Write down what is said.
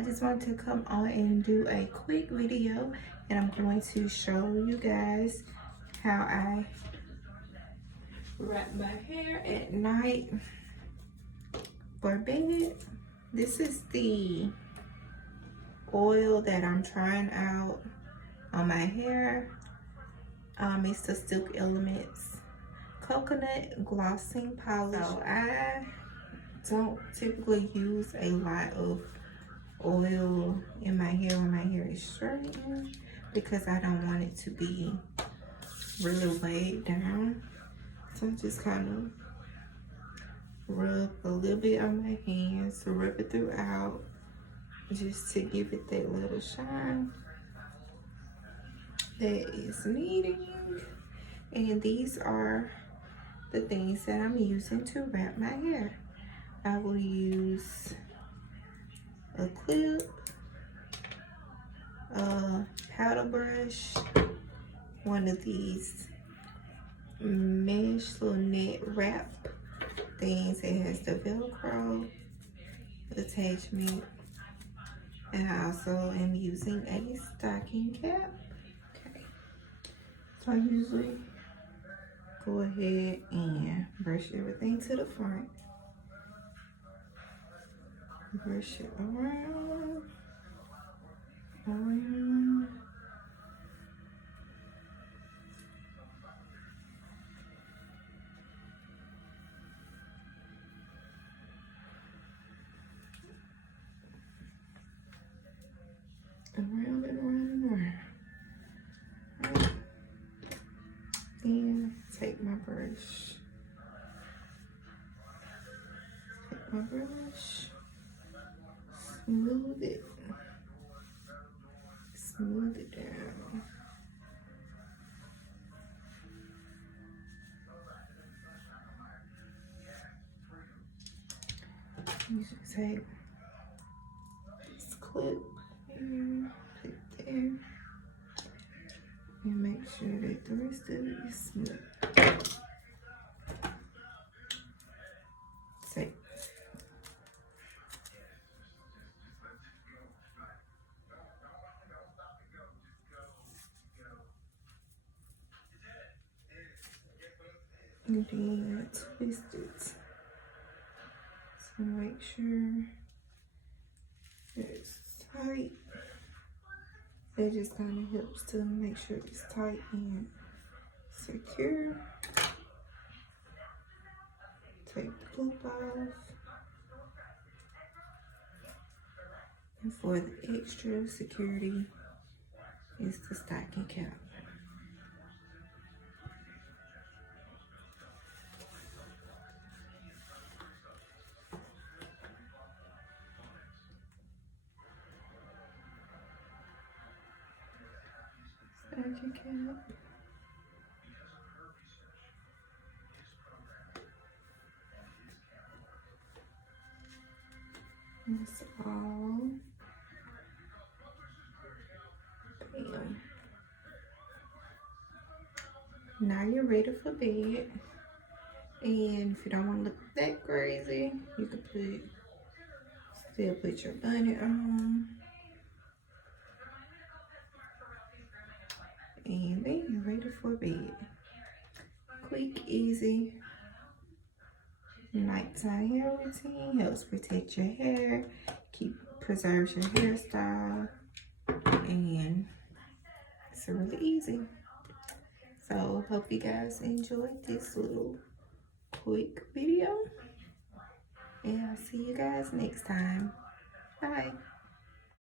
I just wanted to come on and do a quick video, and I'm going to show you guys how I wrap my hair at night for bed. This is the oil that I'm trying out on my hair. It's the Silk Elements coconut glossing polish. So I don't typically use a lot of oil in my hair when my hair is straightened, because I don't want it to be really weighed down. So I just kind of rub a little bit on my hands to rub it throughout, just to give it that little shine that is needed. And these are the things that I'm using to wrap my hair. I will use a clip, a powder brush, one of these mesh little net wrap things that has the Velcro attachment, and I also am using a stocking cap. Okay, so I usually go ahead and brush everything to the front. Brush it around. Around and around and around. Right. Then take my brush. Smooth it. Smooth it down. You should take this clip and put it there, and make sure that the rest of it is smooth. Take and then twist it. So make sure it's tight. That just kind of helps to make sure it's tight and secure. Take the clip off. And for the extra security is the stocking cap. Stocking cap. That's all. Bam. Now you're ready for bed. And if you don't want to look that crazy, you could still put your bonnet on. And then you're ready for bed. Quick, easy nighttime hair routine. Helps protect your hair, preserves your hairstyle, and it's really easy. So hope you guys enjoyed this little quick video, and I'll see you guys next time. Bye.